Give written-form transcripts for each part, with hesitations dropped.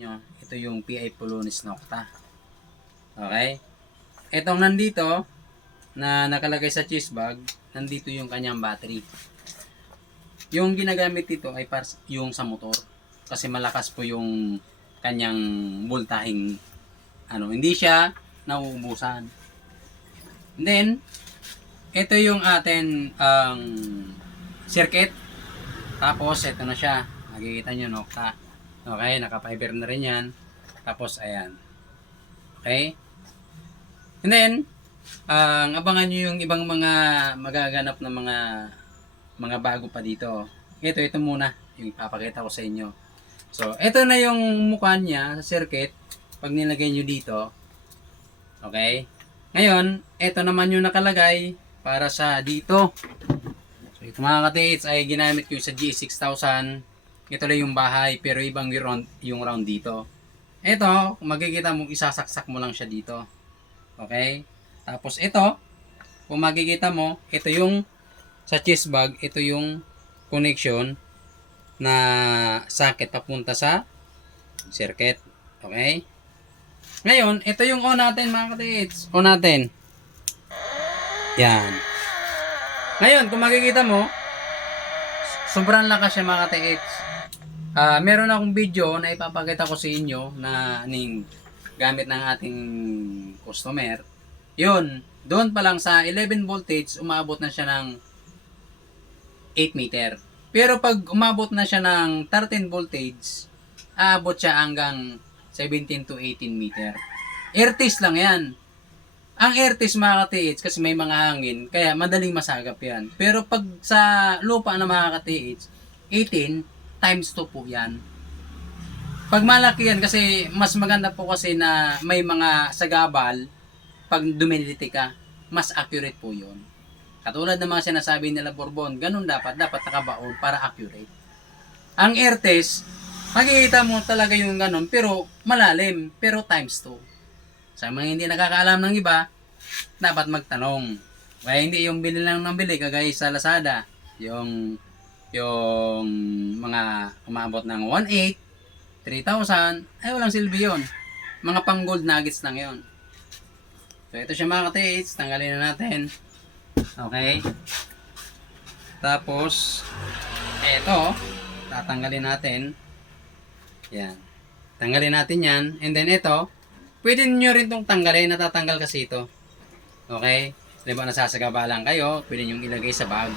nyo, ito yung PI Polonis Nocta. Okay? Itong nandito, na nakalagay sa cheese bag, nandito yung kanyang battery. Yung ginagamit dito ay yung sa motor. Kasi malakas po yung kanyang voltaheng, hindi siya nauubusan. And then, ito yung atin circuit. Tapos, ito na siya. Makikita nyo, Nocta. Okay, naka-fiber na rin yan. Tapos, ayan. Okay? And then, abangan nyo yung ibang mga magaganap na mga bago pa dito. Ito muna. Yung ipapakita ko sa inyo. So, ito na yung mukha niya sa circuit. Pag nilagay nyo dito. Okay? Ngayon, ito naman yung nakalagay para sa dito. So, ito mga katiits ay ginamit ko sa G6000. Ito lang yung bahay, pero ibang yung round dito. Ito, makikita mo, isasaksak mo lang siya dito. Okay? Tapos ito, kung makikita mo, ito yung sa chest bag, ito yung connection na socket papunta sa circuit. Okay? Ngayon, ito yung on natin mga katiits. On natin. Yan. Ngayon, kung makikita mo, sobrang lakas siya mga katiits. Meron akong video na ipapakita ko sa inyo na gamit ng ating customer. Yun, doon pa lang sa 11 voltage, umabot na siya ng 8 meter. Pero pag umabot na siya ng 13 voltage, aabot siya hanggang 17 to 18 meter. Air test lang yan. Ang air test mga katiits, kasi may mga hangin, kaya madaling masagap yan. Pero pag sa lupa na mga katiits, 18 times 2 po yan. Pag malaki yan, kasi mas maganda po kasi na may mga sagabal, pag dumiditi ka, mas accurate po yun. Katulad ng mga sinasabi nila Bourbon, ganun dapat nakabaon para accurate. Ang air test, makikita mo talaga yung ganun, pero malalim, pero times 2. Sa mga hindi nakakaalam ng iba, dapat magtanong. Kaya hindi yung bili lang ng bili, kagaya sa Lazada, yung mga umabot ng 1.8, 3,000, ay walang silbi yun. Mga pang gold nuggets lang yun. So ito siya mga katiits, tanggalin na natin. Okay. Tapos, ito, tatanggalin natin. Yan. Tanggalin natin yan. And then ito, pwede nyo rin itong tanggalin, natatanggal kasi ito. Okay. Diba nasasagaba lang kayo, pwede nyo ilagay sa bag.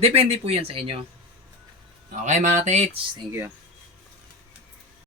Depende po yan sa inyo. Okay mga katiits, thank you.